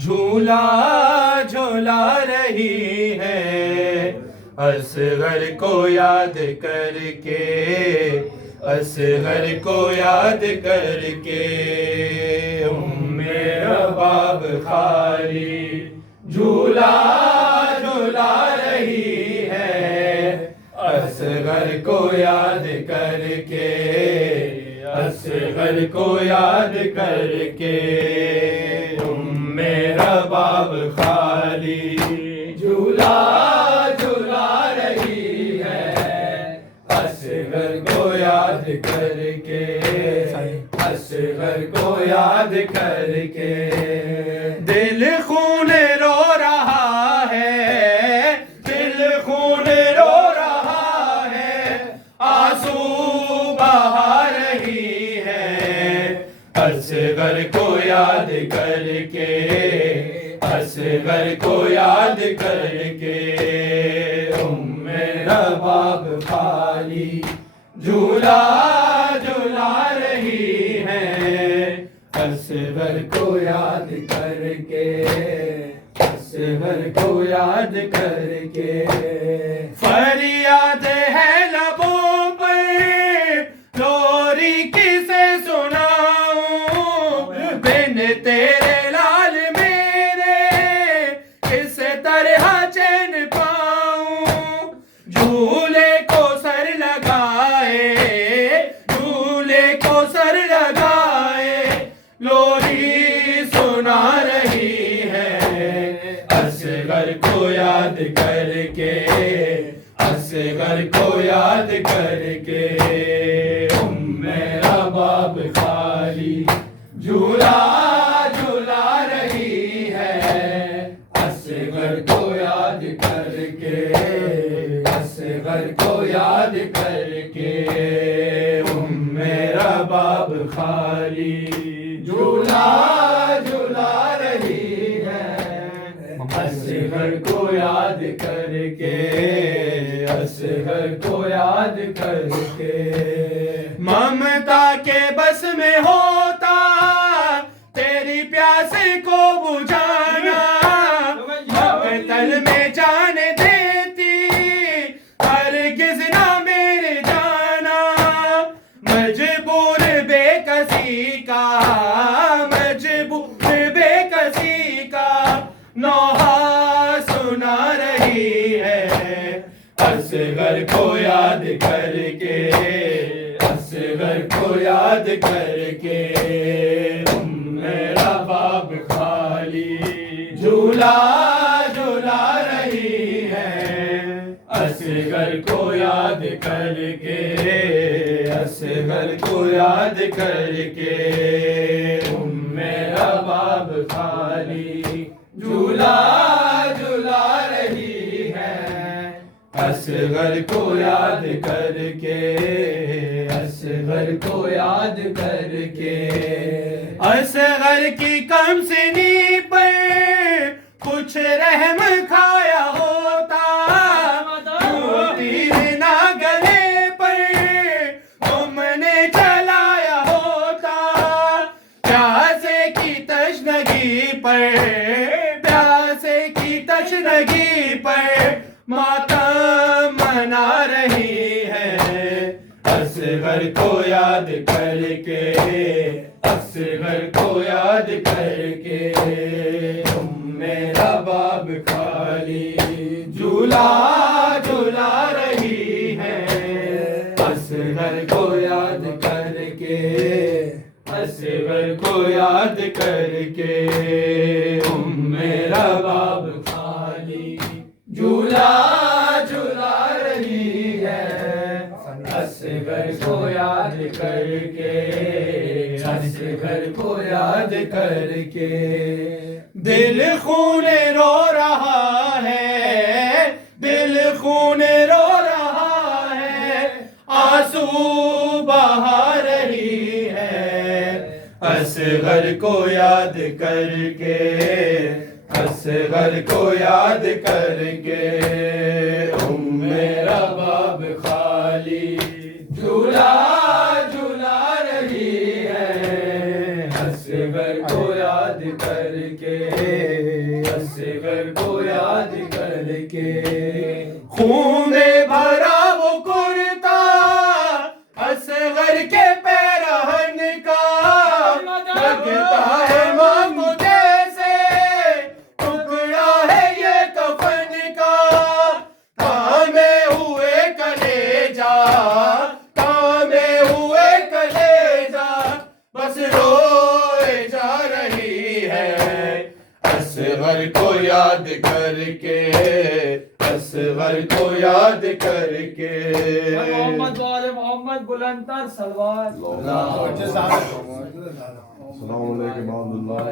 جھولا جھولا رہی ہے اصغر کو یاد کر کے، اصغر کو یاد کر کے رباب خالی جھولا جھولا رہی ہے اصغر کو یاد کر کے، اصغر کو یاد کر کے رباب خالی جھولا جھولا رہی ہے اصغر کو یاد کر کے، اصغر کو یاد کر کے دل خون رو رہا ہے، دل خون رو رہا ہے آنسو بہا رہی ہے اصغر کو یاد کر کے، اصغر کو یاد کر کے رباب خالی جھولا جھولا رہی ہے اصغر کو یاد کر کے، اصغر کو یاد کر کے فریاد ہے لبوں پر لوری کسے سناؤں، بن تیرے لال میرے کس طرح چین پاؤں، جھولے کو سر لگائے، جھولے کو سر لگائے لوری سنا رہی ہے اصغر کو یاد کر کے، اصغر کو یاد کر کے رباب خالی جھولا جھولا رہی ہے اصغر کو یاد کر کے، اصغر کو یاد کر کے رباب خالی جھولا جھولا رہی ہے اصغر کو یاد کر کے، اصغر کو یاد کر کے ممتا کے بس میں ہوتا تیری پیاس کو بجھانا، مقتل میں جان دیتی ہرگز نہ میرے جانا، مجبور بے کسی کا، مجبور بے کسی کا نوحہ سنا رہی ہے اصغر کو یاد کر کے، اصغر کو یاد کر کے رباب خالی جھولا جھولا رہی ہے اصغر کو یاد کر کے، اصغر کو یاد کر کے رباب خالی جھولا جھولا رہی ہے اصغر کو یاد کر کے، اصغر کو یاد کر کے اصغر کی کم سنی پر کچھ رحم کھایا ہوتا، تیر نہ گلے پر تم نے چلایا ہوتا، پیاسے کی تشنگی پر، پیاسے کی تشنگی پر ماتم منا رہی ہے اصغر کو یاد کر کے، اصغر کو یاد کر کے رباب خالی جھولا جھولا رہی ہے اصغر کو یاد کر کے، اصغر کو یاد کر کے رباب خالی جھولا جھولا رہی ہے اصغر کو یاد کر کے، اصغر کو یاد کر کے دل خون رو رہا ہے، دل خون رو رہا ہے آنسو بہا رہی ہے اصغر کو یاد کر کے، اصغر کو یاد کر کے رباب خالی جھولا جھولا رہی ہے اصغر کو یاد کر کر کے اصغر کو یاد کر کے خون میں بھرا وہ کرتا اصغر کے پیرہن کا لگتا ہے مانگو جیسے ٹکڑا ہے یہ کفن کا تامے ہوئے کلیجا تامے ہوئے کلیجا بس روئے جا رہی ہے اصغر کو یاد کر کے اصغر کو یاد کر کے محمد والے محمد بلند تر سلوات السلام علیکم ورحمۃ اللہ